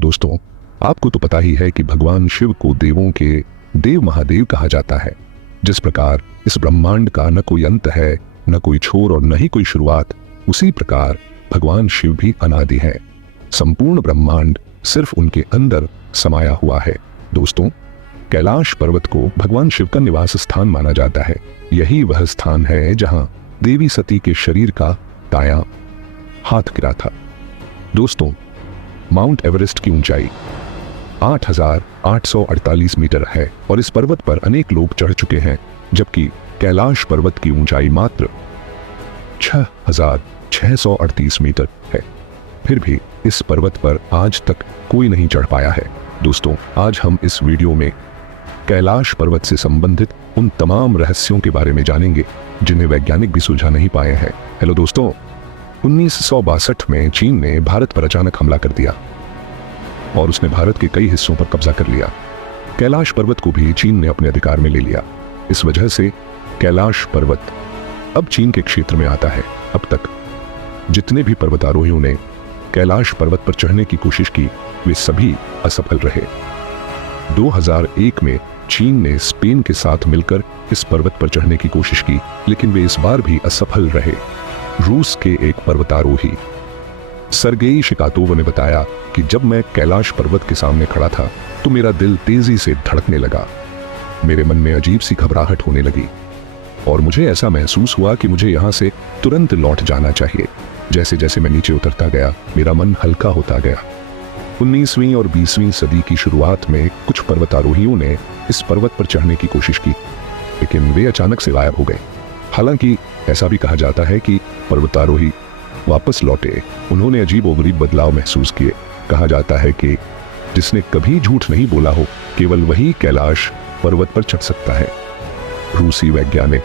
दोस्तों, आपको तो पता ही है कि भगवान शिव को देवों के देव महादेव कहा जाता है। जिस प्रकार इस ब्रह्मांड का न कोई अंत है, न कोई छोर और न ही कोई शुरुआत, उसी प्रकार भगवान शिव भी अनादि है। संपूर्ण ब्रह्मांड सिर्फ उनके अंदर समाया हुआ है। दोस्तों, कैलाश पर्वत को भगवान शिव का निवास स्थान माना जाता है। यही वह स्थान है जहां देवी सती के शरीर का दायां हाथ गिरा था। दोस्तों, माउंट एवरेस्ट की ऊंचाई 8,848 मीटर है और इस पर्वत पर अनेक लोग चढ़ चुके हैं, जबकि कैलाश पर्वत की ऊंचाई मात्र 6,638 मीटर है। फिर भी इस पर्वत पर आज तक कोई नहीं चढ़ पाया है। दोस्तों, आज हम इस वीडियो में कैलाश पर्वत से संबंधित उन तमाम रहस्यों के बारे में जानेंगे जिन्हें वैज्ञानिक भी सुलझा नहीं पाए हैं। हेलो दोस्तों, 1962 में चीन ने भारत पर अचानक हमला कर दिया और उसने भारत के कई हिस्सों पर कब्जा कर लिया। कैलाश पर्वत को भी चीन ने अपने अधिकार में ले लिया। इस वजह से कैलाश पर्वत अब चीन के क्षेत्र में आता है। अब तक जितने भी पर्वतारोहियों ने कैलाश पर्वत पर चढ़ने की कोशिश की, वे सभी असफल रहे। 2001 में चीन ने स्पेन के साथ मिलकर इस पर्वत पर चढ़ने की कोशिश की, लेकिन वे इस बार भी असफल रहे। रूस के एक पर्वतारोही सर्गेई शिकातोव ने बताया कि जब मैं कैलाश पर्वत के सामने खड़ा था तो मेरा दिल तेजी से धड़कने लगा। मेरे मन में अजीब सी घबराहट होने लगी और मुझे ऐसा महसूस हुआ कि मुझे यहां से तुरंत लौट जाना चाहिए। जैसे जैसे मैं नीचे उतरता गया, मेरा मन हल्का होता गया। 19वीं और 20वीं सदी की शुरुआत में कुछ पर्वतारोहियों ने इस पर्वत पर चढ़ने की कोशिश की, लेकिन वे अचानक से गायब हो गए। हालांकि ऐसा भी कहा जाता है कि पर्वतारोही वापस लौटे, उन्होंने अजीब-ओ-गरीब बदलाव महसूस किए। कहा जाता है कि जिसने कभी झूठ नहीं बोला हो, केवल वही कैलाश पर्वत पर चढ़ सकता है। रूसी वैज्ञानिक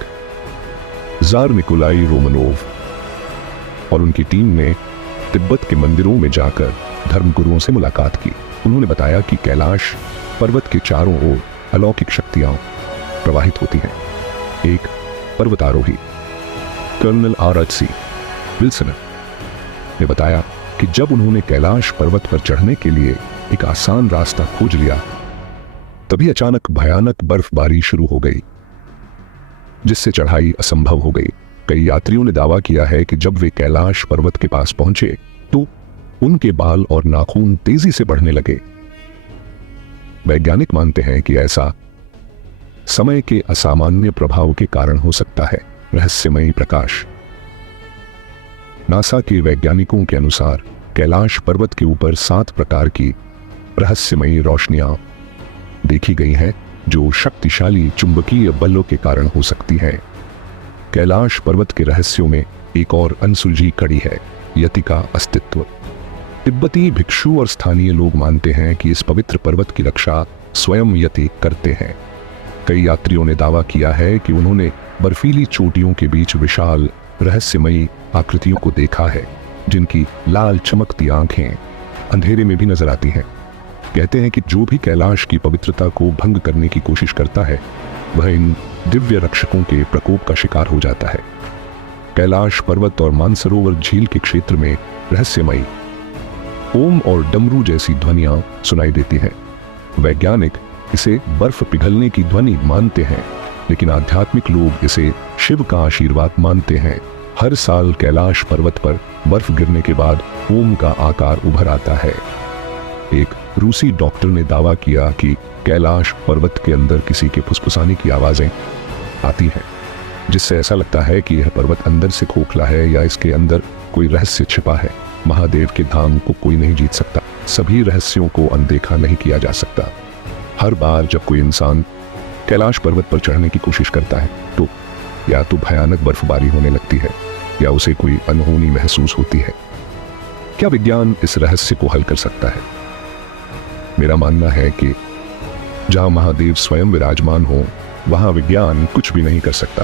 जार निकोलाई रोमनोव और उनकी टीम ने तिब्बत के मंदिरों में जाकर धर्मगुरुओं से मुलाकात की। उन्होंने बताया कि कैलाश पर्वत के चारों ओर अलौकिक शक्तियां प्रवाहित होती हैं। एक पर्वतारोही कर्नल RHC विल्सन ने बताया कि जब उन्होंने कैलाश पर्वत पर चढ़ने के लिए एक आसान रास्ता खोज लिया, तभी अचानक भयानक बर्फबारी शुरू हो गई, जिससे चढ़ाई असंभव हो गई। कई यात्रियों ने दावा किया है कि जब वे कैलाश पर्वत के पास पहुंचे तो उनके बाल और नाखून तेजी से बढ़ने लगे। वैज्ञानिक मानते हैं कि ऐसा समय के असामान्य प्रभाव के कारण हो सकता है। रहस्यमयी प्रकाश। नासा के वैज्ञानिकों के अनुसार कैलाश पर्वत के ऊपर 7 प्रकार की रहस्यमयी रोशनियां देखी गई हैं, जो शक्तिशाली चुंबकीय बलों के कारण हो सकती हैं। कैलाश पर्वत के रहस्यों में एक और अनसुलझी कड़ी है, यति का अस्तित्व। तिब्बती भिक्षु और स्थानीय लोग मानते हैं कि इस पवित्र पर्वत की रक्षा स्वयं यति करते हैं। कई यात्रियों ने दावा किया है कि उन्होंने बर्फीली चोटियों के बीच विशाल रहस्यमयी आकृतियों को देखा है, जिनकी लाल चमकती आंखें अंधेरे में भी नजर आती हैं। कहते हैं कि जो भी कैलाश की पवित्रता को भंग करने की कोशिश करता है, वह इन दिव्य रक्षकों के प्रकोप का शिकार हो जाता है। कैलाश पर्वत और मानसरोवर झील के क्षेत्र में रहस्यमयी ओम और डमरू जैसी ध्वनियां सुनाई देती हैं। वैज्ञानिक इसे बर्फ पिघलने की ध्वनि मानते हैं, लेकिन आध्यात्मिक लोग इसे शिव का आशीर्वाद मानते हैं। हर साल कैलाश पर्वत पर बर्फ गिरने के बाद ओम का आकार उभर आता है। एक रूसी डॉक्टर ने दावा किया कि कैलाश पर्वत के अंदर किसी के फुसफुसाने की आवाजें आती हैं, जिससे ऐसा लगता है कि यह पर्वत अंदर से खोखला है या इसके अंदर कोई रहस्य छिपा है। महादेव के धाम को कोई नहीं जीत सकता। सभी रहस्यों को अनदेखा नहीं किया जा सकता। हर बार जब कोई इंसान कैलाश पर्वत पर चढ़ने की कोशिश करता है तो या तो भयानक बर्फबारी होने लगती है या उसे कोई अनहोनी महसूस होती है। क्या विज्ञान इस रहस्य को हल कर सकता है? मेरा मानना है कि जहां महादेव स्वयं विराजमान हो, वहां विज्ञान कुछ भी नहीं कर सकता।